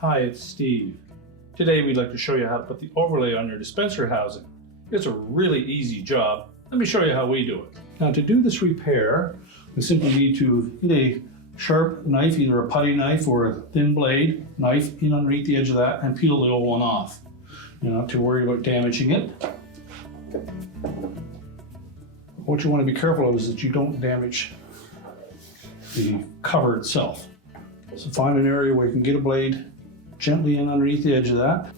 Hi, it's Steve. Today we'd like to show you how to put the overlay on your dispenser housing. It's a really easy job. Let me show you how we do it. Now to do this repair, we simply need to get a sharp knife, either a putty knife or a thin blade knife in underneath the edge of that and peel the old one off. You don't have to worry about damaging it. What you want to be careful of is that you don't damage the cover itself. So find an area where you can get a blade gently in underneath the edge of that.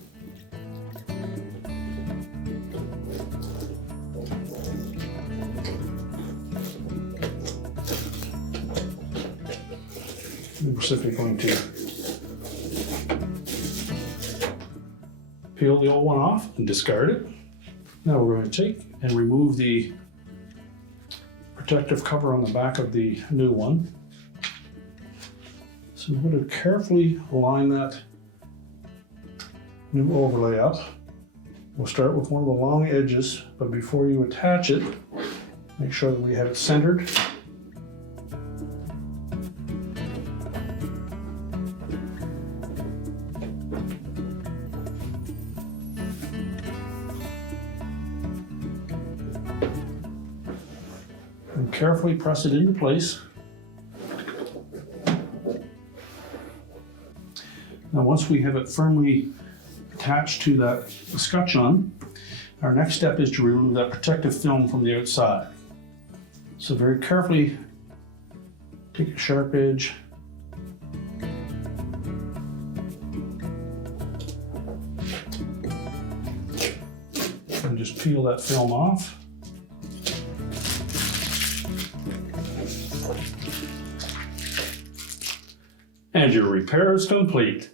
We're simply going to peel the old one off and discard it. Now we're going to take and remove the protective cover on the back of the new one. So we're going to carefully line that new overlay up. We'll start with one of the long edges, but before you attach it, make sure that we have it centered. And carefully press it into place. Now once we have it firmly attached to that scotch-on, our next step is to remove that protective film from the outside. So very carefully take a sharp edge and just peel that film off. And your repair is complete.